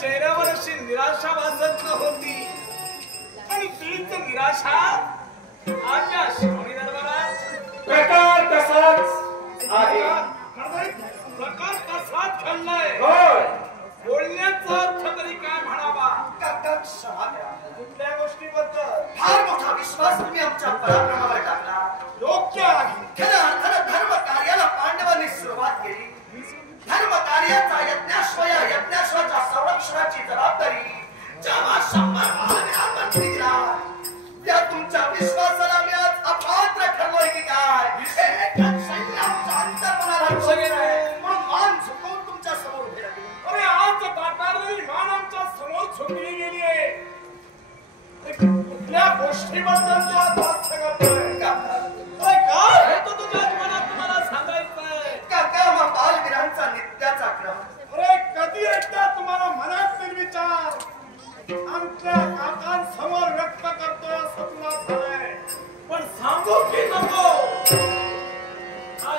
चेहऱ्यावर अशी निराशा भासत होती आणि तीच निराशा आजच्या श्रावणी दरबारात प्रकार तसाच आहे. प्रकार तसाच घडलाय. बोलण्याचा अर्थ तरी काय म्हणावा? कुठल्या गोष्टीबद्दल? फार मोठा विश्वास तुम्ही आमच्या पराक्रमावर टाकला. योग्य आहे. खरं धर्म कार्याला पांडवांनी सुरुवात केली. धर्म कार्याचा यज्ञाश्वाच्या संरक्षणाची जबाबदारी जेव्हा 100 महावीरांवर दिला, त्या तुमच्या विश्वासाला मी आज अपात्र ठरलोय की काय? म्हणून मान झुकवून तुमच्या समोर उभे राहिले. अरे आज ताटारलेली मान आमच्या समोर झुकली गेली आहे. कुठल्या गोष्टीबद्दल तू आज भाष्य करतोय? अरे काय हेतू तुझ्या मनात तुम्हाला सांगायचंय? काका मग बालवीरांचा नित्याचा क्रम. अरे कधी एकदा तुम्हाला मनात निर्विचार आमच्या काकांसमोर व्यक्त करतोय असं तुला झालंय. पण सांगू की नको? हा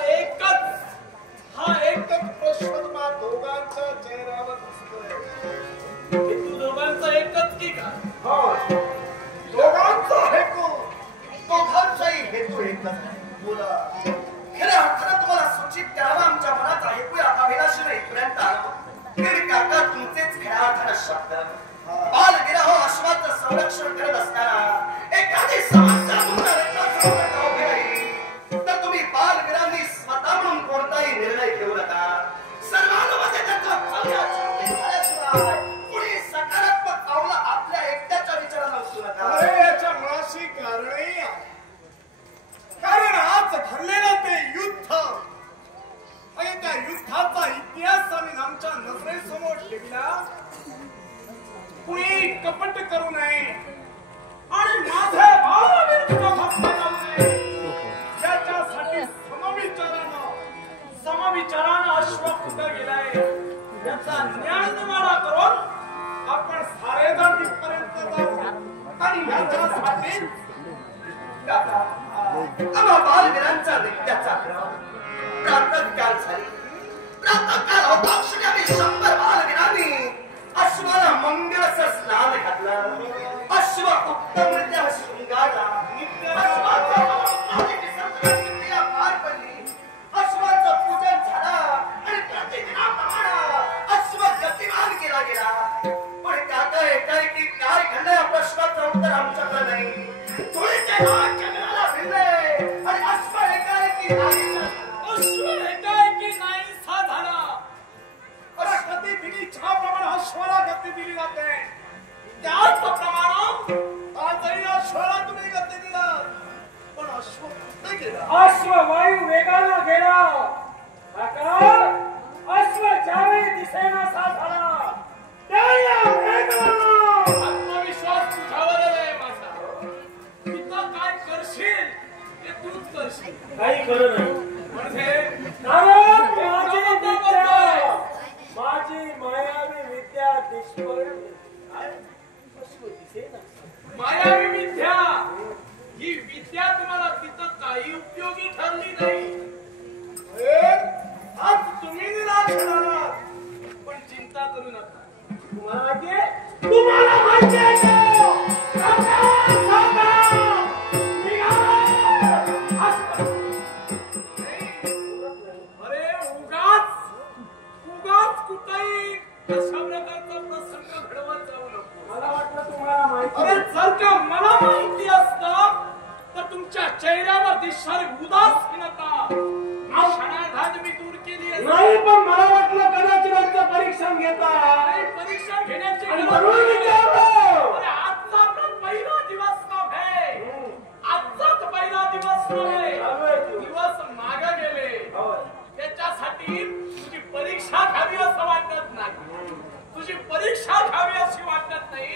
एकच प्रश्न तुम्हा दोघांच्या चेहऱ्यावर दिसतोय. हेतू दोघांचा एकच की काय? दोघांचा हेतू दोघांचाही हेतू एकच आहे. बोला. खऱ्या अर्थानं तुम्हाला सूचित करावा आमच्या मनात ऐकूया अभिलाषेने इथपर्यंत आलो. काका तुमचेच खऱ्या अर्थानं शब्द. बालवीरा हो अश्वाचं संरक्षण करत असताना एखादी समस्या तुमच्या रक्ताचा उभी राहिली तर तुम्ही बालवीरांनी स्वतः म्हणून कोणताही निर्णय घेऊ नका. सर्वांमध्ये त्याचा झाल्याशिवाय पुढे सकारात्मक पावलं आपल्या एकट्याच्या विचाराला उचलू नका. अरे याच्या मुळाशी कारणही आहे. कारण आज घडलेलं ते युद्ध आणि त्या युद्धाचा इतिहास आम्ही आमच्या नजरेसमोर ठेवला. कुणी कपट करू नये आणि माझ्या भावाविरुद्ध भक्त राहू नये याच्यासाठी समविचारानं अश्व कुठं गेलाय याचा ज्ञान तुम्हाला करून आपण सारेजण तिथपर्यंत जाऊ. आणि याच्यासाठी आम्हा बालवीरांचा नित्याचा क्रम. प्रातःकाळ झाली. प्रातःकाळ होता क्षणी आम्ही 100 बालवीरांनी अश्वाला मंगळाचं स्नान घातलं. अश्व उत्तमरित्या शृंगारला. क्रिया पार पडली. अश्वाचं पूजन झालं आणि प्रतिदिनाप्रमाणे अश्व गतिमान केला गेला. पण काका एकाएकी काय घडलंय या प्रश्नाचं उत्तर आमच्याकडे नाही. धुळीचे नाक चंद्राला भिडले आणि अश्व एकाएकी नाहीसा झाला. गती दिली ज्याप्रमाणे अश्वाला गती दिली जाते त्याचप्रमाणे आजही अश्वाला तुम्ही गती दिला. पण अश्व कुठे गेला? अश्व वायू वेगाला गेला. अश्व ज्यावेळी दिसेनासा झाला आत्मविश्वास तुझ्यावर आहे माझा. तिथं काय करशील ते तूच करशील. काही खरं नाही. म्हणजे माझी मायावी विद्या निष्फळ. मायावी विद्या ही विद्या तुम्हाला तिथं काही उपयोगी ठरली नाही. आज तुम्ही निराश झालात पण चिंता करू नका. तुम्हाला माहितीये अरे उगाच कुठेही अशा प्रकारचा प्रसंग घडवत जाऊ नको. मला वाटलं तुम्हाला माहिती. अरे जर का मला माहिती असतं तर तुमच्या चेहऱ्यावर दिसणारी उदासीनता क्षणार्धात मी दूर केली असती. नाही पण मला वाटलं कदाचित आमचं परीक्षण घेता. परीक्षा घेण्याची म्हणून विचारलं. अरे आजचा आपला पहिला दिवस नव्हे. आजचाच पहिला दिवस नव्हे. दिवस मागे गेले. त्याच्यासाठी तुझी परीक्षा घ्यावी असं वाटत नाही. तुझी परीक्षा घ्यावी अशी वाटत नाही.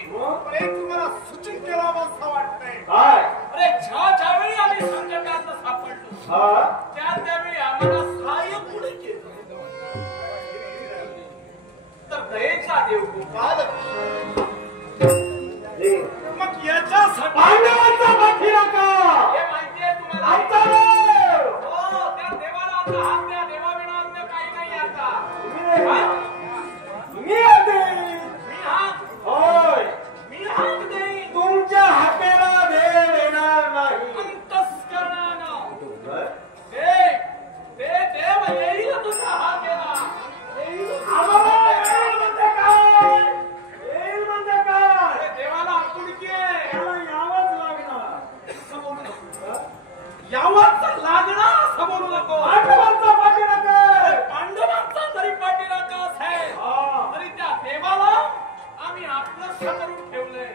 पण एक तुम्हाला सूचित करावं असं वाटतंय. अरे ज्यावेळी आम्ही संकटात सापडलो त्यावेळी आम्हाला सहाय्य कुणी केलं तर दयेचा देव गोपाल. मग याच्यासाठी हे माहिती आहे तुम्हाला? हो, त्या देवाला आता हात द्या. देवाविना अन्य काही नाही आता. मी आमचं करून ठेवलंय.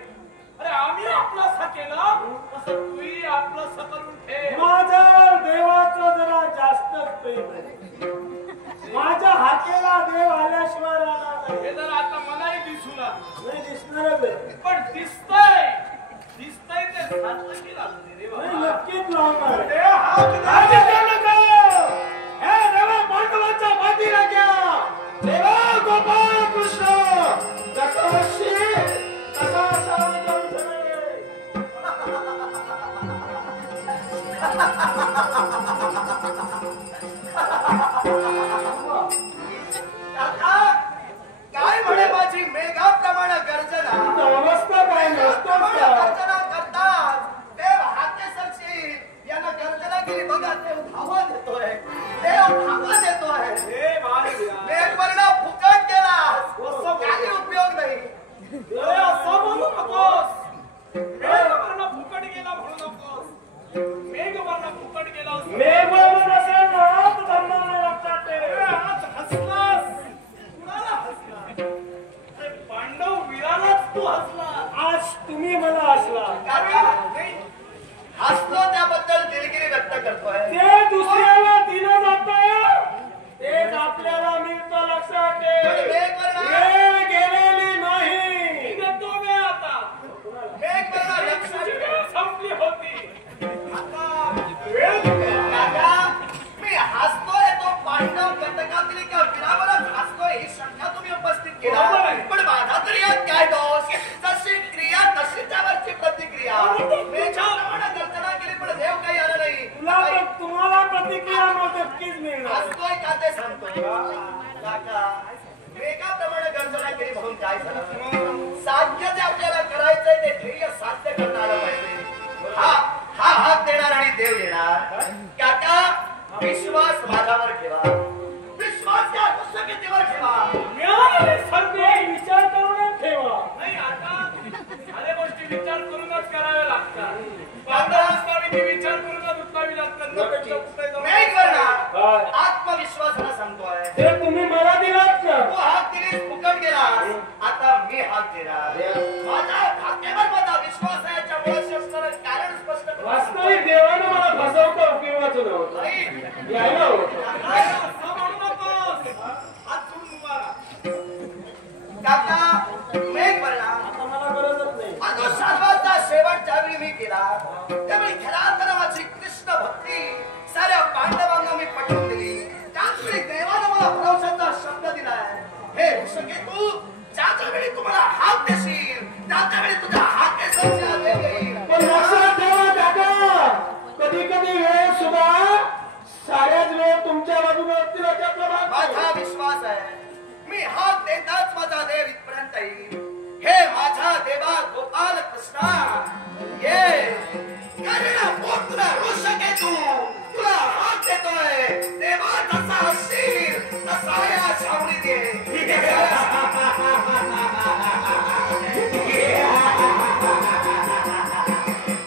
अरे आम्ही आपलं केलं तसं तूही आपलं करून ठेव. माझ्या देवाचं जरा जास्तच प्रेम आहे. माझ्या हाकेला देव आल्याशिवाय राहणार नाही. हे जर आता मलाही दिसू लागलं. नाही दिसणारच आहे. पण दिसतंय ते सार्थकी की लागले रे नाही बाबा. नक्कीच लावणार आहे. देव हात आगे चल नको. हे देवा पांडवाच्या पाठीला घ्या. देवा गोपाळ कृष्ण जसा असशील तसा असावा तुमचं. काका, काय म्हणे माझी मेघाप्रमाणे गर्जना अवस्था काय नसतं का? गर्जना करतात देव हाते सरशी यांना गर्जना केली बघा. देव धावा देतोय. देव धावा देतोय. हे बाळा. मेघवर्ण फुकट गेला. काही उपयोग नाही. अरे असं बोलू नकोस. मेघवर्ण फुकट गेला म्हणू नकोस. मेघवर्ण फुकट गेला असं. मेघवर्ण असेल ना तर धर्माला लक्षात ठेव. आज हसलास. कुणाला हसला? अरे पांडव वीरालाच तू हसला. आज तुम्ही मला असला काका, नाही. हसलो त्याबद्दल दिलगिरी व्यक्त करतोय. ते दुसऱ्याला दिलं जातं तेच आपल्याला मिळतं. लक्षात ठेव. वेळ गेलेली नाही. मी देतो वेळ आता. मेघवर्ण तुझी लक्षात वेळ संपली होती. आता वेळ दिली. काका, मी हसतोय तो पांडव कंटकातील एका वीरावरच हसतोय ही शंका तुम्ही उपस्थित केला. बरोबर आहे. पण माझा तरी यात काय दोष? जशी क्रिया तशी त्यावरची प्रतिक्रिया. मेघाप्रमाणे गर्जना केली पण देव काही आला नाही. तुम्हाला प्रतिक्रिया मग नक्कीच मिळणार. हसतोय का ते सांगतोय. काका, मेघाप्रमाणे गर्जना केली म्हणून काय झालं? साध्य जे आपल्याला करायचंय ते ध्येय साध्य करता आलं पाहिजे. हा हात देणार आणि देव येणार. काका, विश्वास माझ्यावर ठेवा. विश्वास त्या पुस्तकेवर ठेवा. मिळालेली संधी. विचार करूनच ठेवा. नाही आता साऱ्या गोष्टी विचार करूनच कराव्या लागतात. पांडवांनी विचार करूनच उठवावी लागतात. त्यापेक्षा कुठे जाऊन मेघवर्ण आत्मविश्वासाला सांगतोय. ते तुम्ही मला दिलात का? तू हात दिलीस फुकट गेला. आता मी हात देणार. माझा हाकेवर माझा विश्वास आहे. याच्यामुळे असणारं कारण स्पष्ट करू. वास्तविक देवानं मला फसवता उपयोगाचं नव्हतं. नाही. यायला होतं. काय असं म्हणू नकोस. हात सोडून उभा राहा. काका, मेघवर्ण आता मला गरजच नाही. माझा सर्वांचा शेवट ज्यावेळी मी केला त्यावेळी खऱ्या अर्थानं माझी कृष्ण भक्ती साऱ्या पांडवांना मी पटवून दिली. त्याचवेळी देवानं मला भरवशाचा शब्द दिलाय. हे ऋषकेतू, ज्याच्या वेळी तुम्हाला हात देशील त्याच्या वेळी तुझ्या हाकेसरच्या देव येईल. पण लक्षात ठेवा काका, कधी कधी वेळ सुद्धा साऱ्याच वेळ तुमच्या बाजूने असतील याच्यातला भाग नाही. माझा विश्वास आहे. मी हात देताच माझा देव इथपर्यंत येईल. हे माझा देवा गोपाल कृष्णा, ये कर्ण पुत्र ऋषकेतू, तुला हात देतोय. देवा तसा असशील तसा या शावरी दे.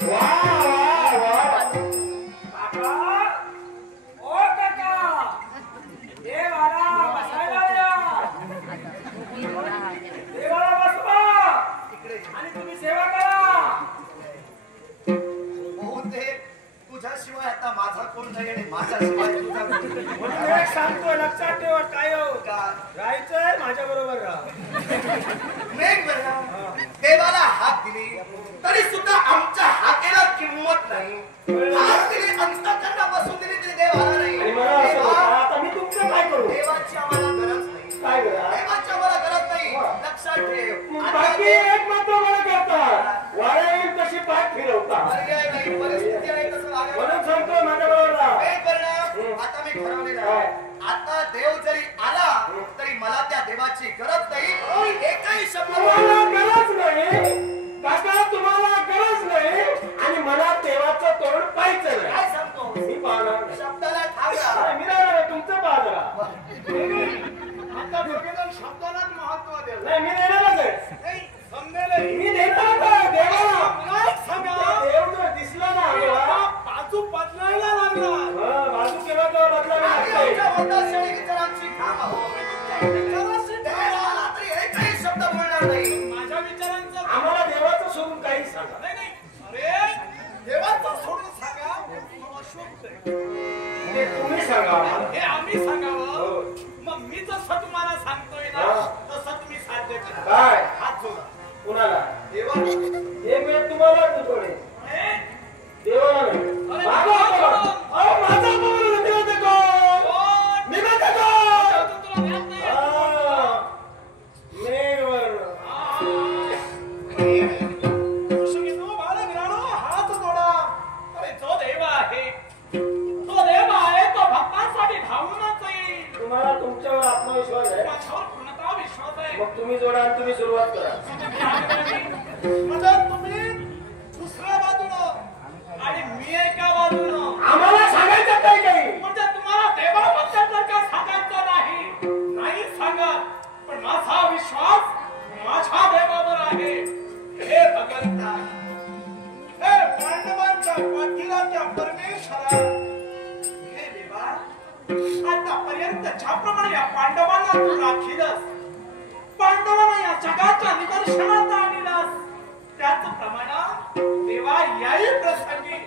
वा वा वा. काका, ओ काका, देवाला बसायला या. देवाला बसवा आणि तुम्ही सेवा करा. बहुतेक तुझ्याशिवाय आता माझा कोण नाही आणि माझ्याशिवाय तुझा कोण नाही. म्हणून मी एक सांगतोय, लक्षात ठेवा. काय हो का? राहायचंय माझ्या बरोबर राहा. मेघवर्ण देवाला हात दिली तरी सुद्धा आमच्या हाकेला किंमत नाही. हात दिली अंतकरणात बसून दिली तरी देव आला नाही. आणि मला असं देवा, होतं, आता मी तुमचं काय करू? देवाची आम्हाला गरज नाही. काय करा? देवाची आम्हाला गरज नाही. लक्षात ठेव. आता बाकी एक मात्र मला करतात. वाऱ्या येईल तशी पाय फिरवता. पर्याय नाही, परिस्थिती आहे तसं वागायला. म्हणून सांगतो माझ्या बरोबर राहा. मेघवर्ण, आता मी ठरवलेलं आहे. आता देव जरी आला तरी मला त्या देवाची गरज नाही. एकही शब्द तुम्हाला गरज नाही काका, तुम्हाला गरज नाही आणि मला देवाचं तोंड पाहिजे. विचारांचं आम्हाला देवाचं सोडून काही सांगा. नाही नाही अरे देवाचं सोडून सांगा मग अशोक ते तुम्ही सांगा आम्हाला. हे आम्ही सांगावं हो. मग मी जसं तुम्हाला सांगतोय ना हा. तसं तुम्ही साध्य करा. काय हात जोडा. कुणाला? देवा हे मी तुम्हाला तुझोडे ए, देवाला नाही. अरे माझा देवा कोण? सोडून. अहो, माझा कोण? देव ते कोण? कोण? मी म्हणतो कोण? तो तुला ध्यान नाही येत. हा. मी वर्ण. ऋषिकेतू, बालक राणो, हात जोडा. अरे जो देव आहे तो देव आहे तो भक्तांसाठी धावूनच येईल. तुम्हाला तुमच्यावर आत्मविश्वास आहे. माझ्यावर पूर्णतः विश्वास आहे. मग तुम्ही जोडा आणि तुम्ही सुरुवात करा. म्हणजे तुम्ही दुसऱ्या बाजूनं आणि मी एका बाजूनं. आम्हाला सांगायचं काय काही? म्हणजे तुम्हाला देवाबद्दल जर का सांगायचं नाही सांगत, पण माझा विश्वास माझ्या देवावर आहे. हे भगवंता, हे पांडवांच्या पाठीराच्या परमेश्वरा, हे देवा, आतापर्यंत ज्याप्रमाणे या पांडवांना तू राखीलस, पांडवांना या जगाच्या निदर्शनात आणीलस, त्याचप्रमाणे देवा याही प्रसंगी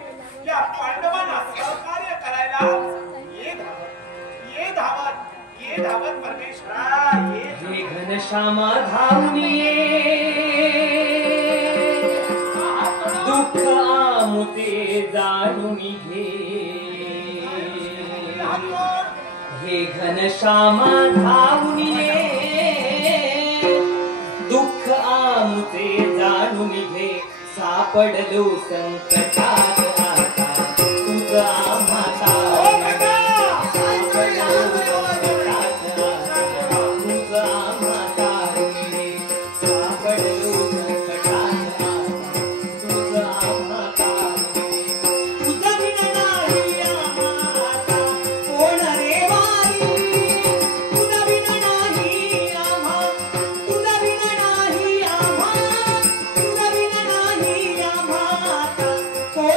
या पांडवांना सहकार्य करायला ये धावत परमेश्वरा ये. घनश्यामा धावून दुःख आमुते जाणून घे. हे घनश्यामा धावून दुःख आमुते जाणून घे. सापडलो संकटात आता तुझा आम्हाला. कोण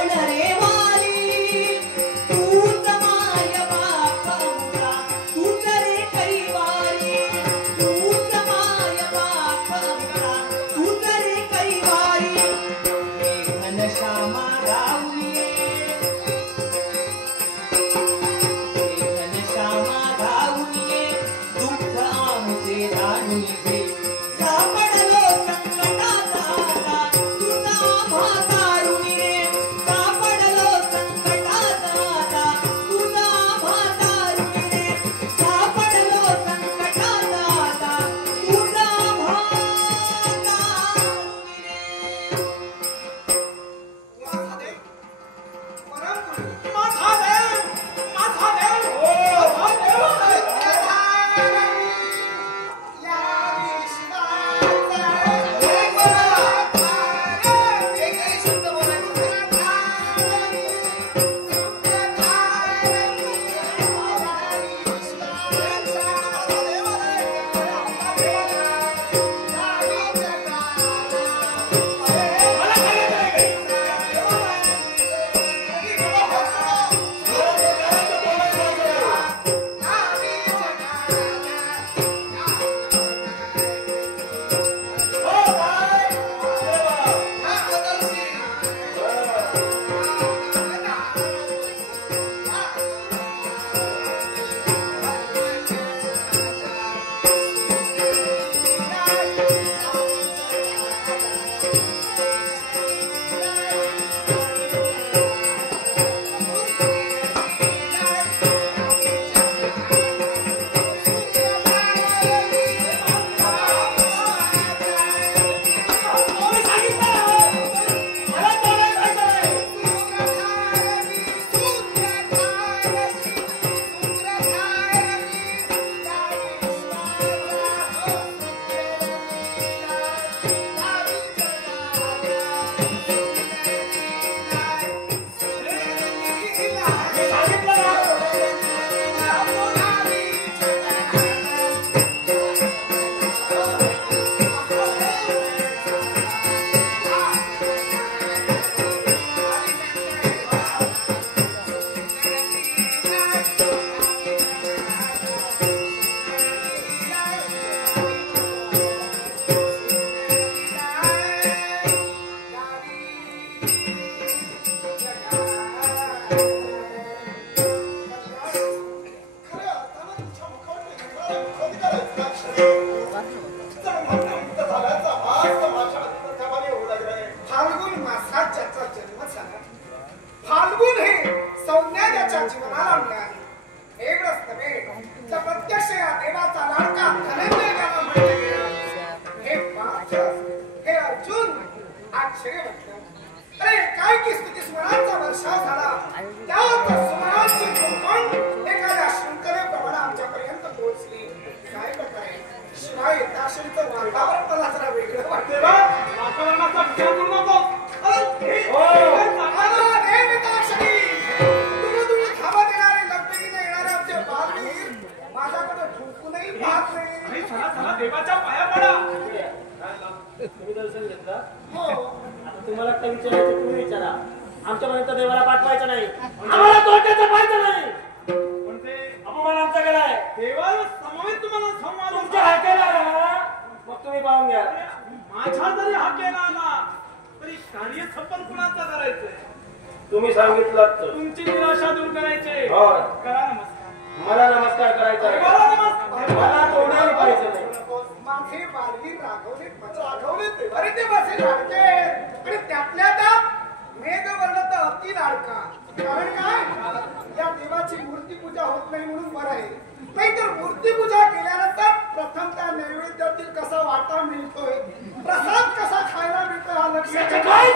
जीवनाला मिळाली. एवढंच नव्हे तर प्रत्यक्ष या देवाचा लाडका धनंजय याला म्हटलं गेलं. हे पार्थ, हे अर्जुन, आश्चर्य वाटलं. अरे काय की स्तुती स्मरणांचा वर्षाव झाला, त्यावर स्मरणांची झोपण एखाद्या शृंखलेप्रमाणे आमच्यापर्यंत पोहोचली. काय प्रकारे शिवाय दाशरीचं वातावरण मला जरा वेगळं वाटतं. वातावरणाचा विचार करू नको. माझ्याकडे पाहत नाही. चला चला देवाच्या पाया पडा. तुम्ही दर्शन घेतला. हो आता तुम्हाला काय विचारायचं तुम्ही विचारा. आमच्यापर्यंत देवाला पाठवायचं नाही, आम्हाला तोट्याचं पाहायचं नाही. पण ते अपमान आमचा केलाय. देवाला समवेत तुम्हाला संवाद तुमच्या हाकेला राहा, मग तुम्ही पाहून घ्या. माझ्या जरी हा केला ना तरी कार्य संपन्न कुणाचं करायचंय? तुम्ही सांगितलं तर. तुमची निराशा दूर करायचे. होय. करा नमस्कार. मला नमस्कार करायचा आहे. देवाला नमस्कार. मला तोंडाने पाहायचं नाही. माझे बालवीर राघवले अरे ते बसे लाडके आणि त्यातल्या त्यात मेघवर्ण तर अति लाडका. कारण काय या देवाची मूर्तीपूजा होत नाही म्हणून बरं आहे. नाहीतर मूर्तीपूजा केल्यानंतर प्रथम त्या नैवेद्यातील कसा वाटा मिळतोय, प्रसाद कसा खायला मिळतोय हा लक्षात काय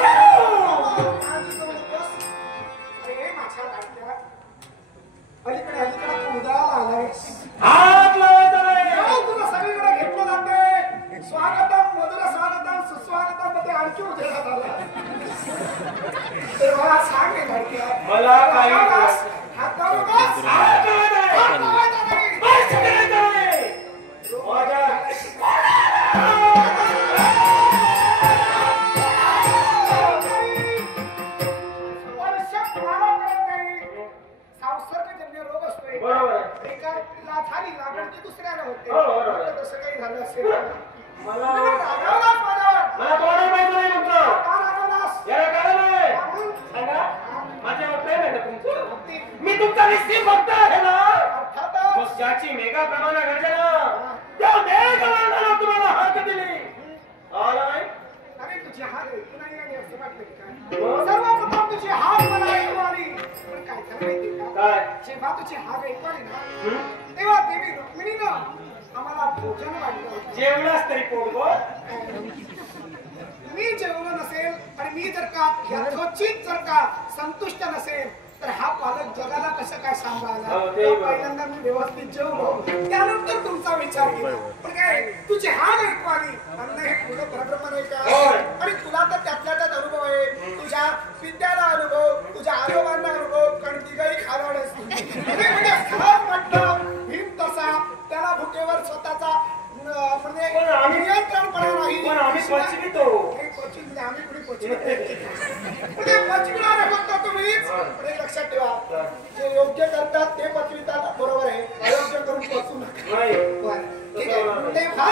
माझ्या लाडक्या अलीकडे तू उदयाला आलायस. हात लावायचा नाही. तुला सगळीकडे घेतलं जाते. स्वागतम मधुर स्वागतम सुस्वागतम मध्ये आणखी उजेडात आला. तेव्हा सांग हे लाडक्या मला काही हात लावू नकोस. हात लावायचा नाही. एकाला झाली लागण ती दुसऱ्याला होते. तसं काही झालं असेल मला रागावलास माझ्यावर. मला तोंडाने पाहायचं नाही तुमचं. का रागावलास? याला कारण आहे. म्हणून सांगा, माझ्यावर प्रेम आहे का तुमचं? अगदी मी तुमचा निश्चित भक्त आहे ना. अर्थातच मग ज्याची मेघाप्रमाणे गर्जना त्या मेघवर्णाला तुम्हाला हात दिली. आला नाही? अरे तुझी हार ऐकून नाही आली असं वाटलं की काय? मग? सर्वप्रथम तुझी हार मला ऐकू आली. पण काय झालं माहिती का? काय? जेव्हा तुझी हार ऐकू आली ना तेव्हा देवी रुक्मिणीनं आम्हाला भोजन वाढलं होतं. जेवलास तरी पोटभर? मी जेवलो नसेल आणि मी जर का यथोचित जर का संतुष्ट नसेल तर हा पालक जगाला कसं काय सांभाळला. हो, ते बरोबर. पहिल्यांदा मी व्यवस्थित जेवलो, त्यानंतर तुमचा विचार केला. पण काय तुझी हार ऐकू आली. अन्न हे पूर्ण परब्रह्म नाही का? होय. आणि तुला तर त्यातल्या त्यात अनुभव आहे. तुझ्या विद्याला अनुभव, तुझ्या आजोबांना अनुभव, कारण तिघही खारवडच म्हणजे सहज वाटतं. भीम तसा त्याला भुकेवर स्वतःचा म्हणजे पण आम्ही- नियंत्रणपणा नाही. पण आम्ही पचवितो. हे पचवित म्हणजे आम्ही कुणी पचवित म्हणजे पचविणारे फक्त तुम्हीच. पण हे लक्षात ठेवा, जे योग्य करतात ते पचवितात बरोबर आहे. अयोग्य करून पचवू नका. नाही. बरं, ठीक आहे. तेव्हा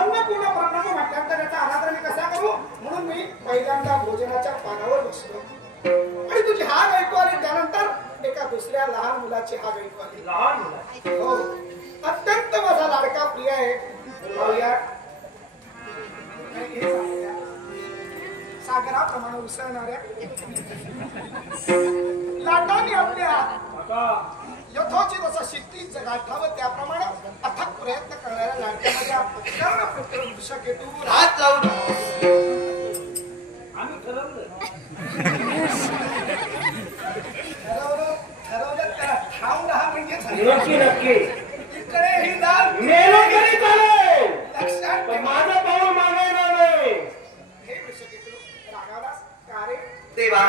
अन्नपूर्ण परब्रह्म म्हटल्यानंतर त्याचा आराधना मी कसा करू म्हणून मी पहिल्यांदा भोजनाच्या पानावर बसलो. आणि तुझी हाक ऐकू आली. त्यानंतर एका दुसऱ्या लहान मुलाची हाक ऐकू आली. लहान मुलं. हो, अत्यंत माझा लाडका प्रिय आहे. पाहूया. हे सांगूया. सागराप्रमाणे उसळणाऱ्या लाटांनी आपल्या आता यथोचित असं शिस्तीत गाठावं त्याप्रमाणे अथक प्रयत्न करणाऱ्या लाडक्या माझ्या कर्णपुत्र वृषकेतू हात लावून आम्ही ठरवलं. ठरवलं त्याला ठाव राहा म्हणजे झालं. नक्की नक्की इकडे ही दाल मेलो तरी चालेल, लक्षात पण ठेवा. माझं पाऊल मागे नाही. हे वृषकेतू रागावलास का रे? देवा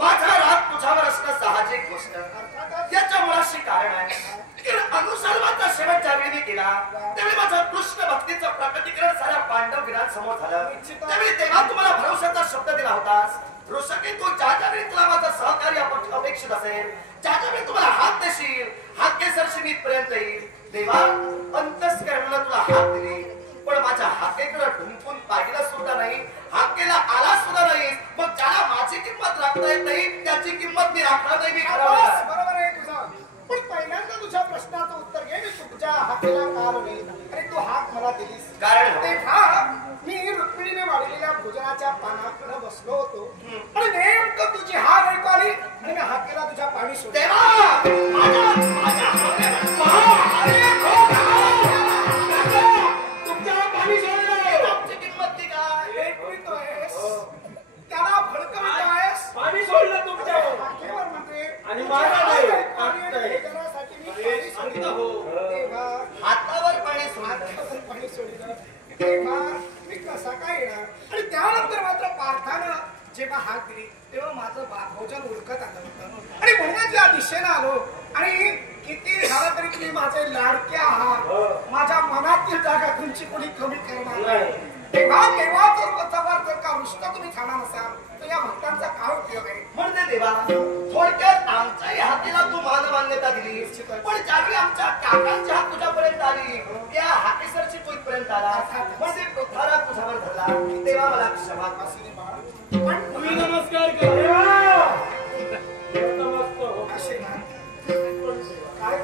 माझा राग तुझ्यावर असणं साहजिक गोष्ट. अर्थातच याच्या मुळाशी कारण आहे की अनुसर्वाचा शेवट ज्यावेळी मी केला त्यावेळी माझ्या कृष्ण भक्तीचं प्रकटीकरण साऱ्या पांडव वीरांसमोर झालं. त्यावेळी तेव्हा तुम्हाला भरवशाचा शब्द दिला होतास. ऋषके तू ज्या ज्यावेळी तुला माझं सहकार्य अपेक्षित असेल, ज्या ज्यावेळी तुम्हाला हात देशील, हात केसरशी मी इथपर्यंत येईल. देवा अंतस्करणाला तुला हात दिली, पण माझ्या हाकेकडे ढुंकून पाहिलं सुद्धा नाही, हाकेला आला सुद्धा नाही. मग ज्याला माझी किंमत राखता येत नाही त्याची किंमत मी राखणार नाही. मी बस, ठरवलं. बरोबर आहे तुझं. पण पहिल्यांदा तुझ्या प्रश्नाचं उत्तर घे. मी तुझ्या हाकेला का आलो नाही आणि तू हाक मला दिलीस. कारण तेव्हा मी रुक्मिणीने वाढलेल्या भोजनाच्या पानाकडे बसलो होतो आणि नेमकं तुझी हाक ऐकू आली आणि मी हाकेला तुझ्या पाणी पाणी सोड. देवा माझ्या तुमच्यावर पाणी सोडलं. आमची किंमत ती काय? लेटवितोयस, त्याला भडकवितोयस. पाणी सोडलं तुमच्यावर वाक्यावर म्हणते, आणि माझा नाही. पाणी भेटण्यासाठी मी पाणी सोडिलं. तेव्हा हातावर पाणी सोडलं. हातावर पाणी सोडिलं. तेव्हा मी कसा काय येणार? आणि त्यानंतर मात्र पार्थानं जेव्हा हात दिली तेव्हा माझं भोजन उडकत आलं होतं आणि म्हणून या दिशेनं आलो. आणि किती झालं तरी तुम्ही माझे लाडके आहात. माझ्या मनातील जागा तुमची कोणी कमी करणार नाही. तेव्हा जर का रुष्ट तुम्ही खाणार नसाल तर या भक्तांचा काय उपयोग आहे? म्हणजे देवा थोडक्यात आमच्याही हातीला तू मान मान्यता दिली, पण ज्यावेळी आमच्या काकांची हात तुझ्यापर्यंत आली, या हाकेसरची तू इथपर्यंत आला, म्हणजे पृथ्वाला तुझ्यावर धरला. तेव्हा मला क्षमा कर. असे बाळा. पण तुम्ही नमस्कार करा. नमस्कार. असे ना. काय?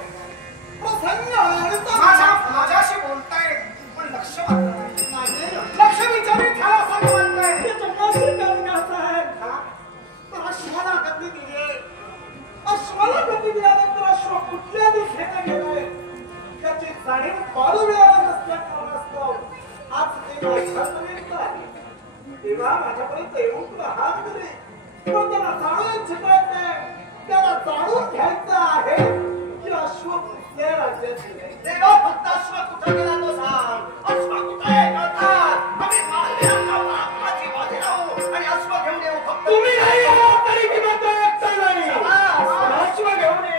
माझ्याशी बोलताय पण लक्ष मात्र नाही. लक्ष विचारी त्याला असं म्हणताय. अश्वाला गती दिली. अश्वाला गती दिल्यानंतर अश्व कुठल्या दिशेने गेलाय त्याची जाणीव फार वेळा नसल्या कारणास्तव आज ते माझ्यापर्यंत आले. तेव्हा माझ्यापर्यंत येऊन तुला हात दिले पण त्याला जाणून शिकवत नाही. त्याला जाणून घ्यायचं आहे की अश्व कुठल्या राज्यात गेले. देवा फक्त अश्व कुठं गेला तो सांग. अश्व कुठं आहे कळतात. आम्ही महावीरांच्या पराक्रमाची बाजी राहू आणि अश्व घेऊन येऊ. फक्त तुम्ही नाही आला तरी मी म्हणतो एकटा नाही. अश्व घेऊन ये.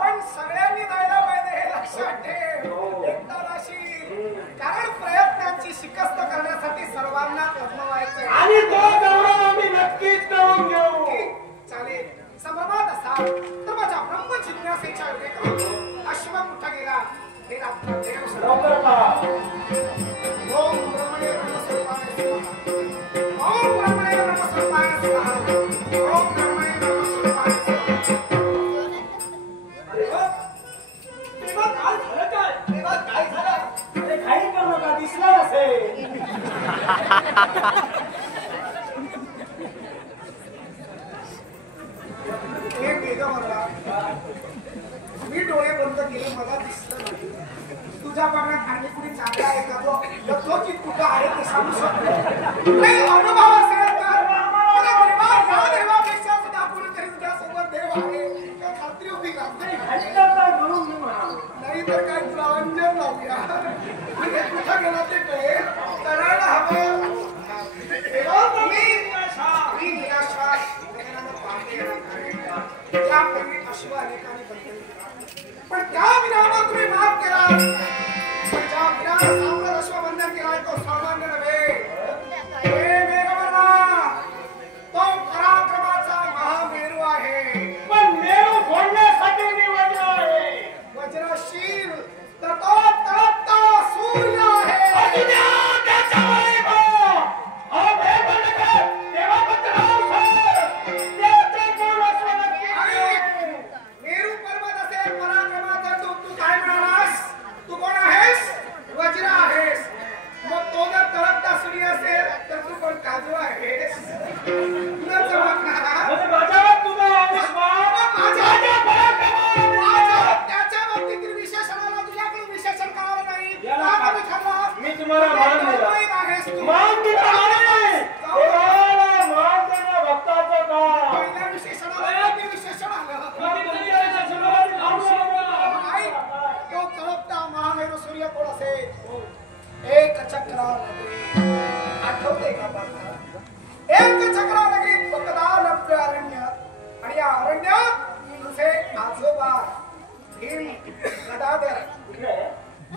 पण सगळ्यांनी जायला पाहिजे हे लक्षात ठेव. एकटा नाशी. कारण प्रयत्नांची शिकस्त करण्यासाठी सर्वांना कमवायचंय. आणि तो गौरव आम्ही नक्कीच करून घेऊ. चालेल. संभ्रमात असाल तर माझ्या ब्रह्म जिज्ञासेच्या वेळेकडे अश्व कुठं गेला हे रात्र देव सर्व. लवकर पहा. ओम ब्रह्मणे ब्रह्मस्वरूपाय स्वाहा. ओम ब्रह्मणे ब्रह्मस्वरूपाय स्वाहा. ओम ब्रह्मणे ब्रह्मस्वरूपाय स्वाहा. अरे वा. तेव्हा काय झालं काय? देवा काय झालं? अरे काही करू नका. दिसला असेल. हे वेग मला मी डोळे बंद केले मला दिसलं नाही. तुझ्या बघण्यात आणि कुणी चांगला आहे का? तो यथोचित कुठं आहे ते सांगू शकतो. नाही अनुभव असेल तर मला देवा या देवापेक्षा सुद्धा कोणीतरी तुझ्यासोबत देव आहे त्या खात्री उभी राहते. म्हणून मी म्हणालो. नाही तर काय तुला अंजन लावूया. म्हणजे कुठं गेला ते कळेल. करायला हवं. मी निराशा त्यापूर्वी अश्व अनेकांनी बंधन केला पण त्या विनानं तुम्ही माफ केला. पण ज्या विनानं साम्राज्य अश्वबंधन केला तो सामान्य नव्हे. हे मेघवर्णा तो पराक्रमाचा महामेरू आहे. पण मेरू फोडण्यासाठी मी वज्र आहे. वज्रशील तर तो तळपता सूर्य आहे. मेरू पर्वत असेल पराक्रमाचा तू काय म्हणालास? तू कोण आहेस? वज्र आहेस. मग तो जर तळपता सूर्य असेल तर तू कोण काजू आहेस? तुला चमकणार. म्हणजे माझ्यावर तुझा अविश्वास. त्याच्या बाबतीतील विशेषणाला तुझ्याकडून विशेषण करावं नाही. याला का कमी ठरला? मी तुम्हाला मान दिला. आहेस तू. मान दिला आहे. देवाला मान देणं भक्ताचं काम. पहिल्या विशेषणाला किती विशेषण आलं? कधीतरी याच्या जीवनात लावलं होतं. नाही, तो तळपता महामेरू सूर्य कोण असेल? एक चक्रानगरी. आठवते का बघा? एक चक्रानगरी बकदानप्य अरण्य आणि या अरण्यात तुझे आजोबा भीम गदाधर मी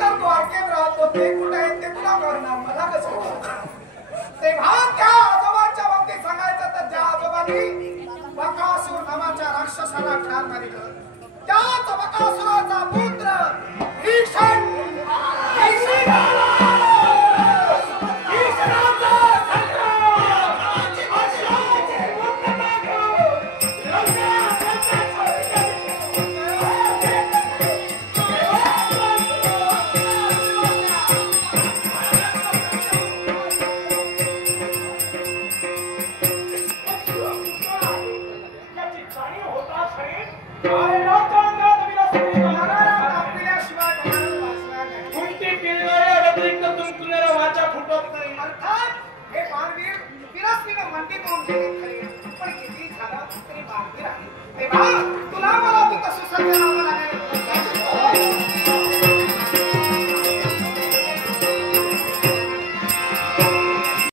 तर द्वारकेत राहतो. ते कुठे आहेत ते तुला कळणार. मला कसं कळणार? तेव्हा त्या आजोबांच्या बाबतीत सांगायचं तर ज्या आजोबांनी बकासूर नावाच्या राक्षसाला ठार मारिलं त्याच बकासुराचा पुत्र भीषण अरे लोकांगात विलासनी मनाला तापल्याशिवाय कोणाला वाचणार नाही. कुंती पिळणाऱ्या व्यतिरिक्त तुमकुल्याला वाचा फुटत नाही. अर्थात हे बाणवीर विलासनीनं मंडी करून गेले खरे, पण किती झालं तरी बाणवीर आहे. तेव्हा तुला मला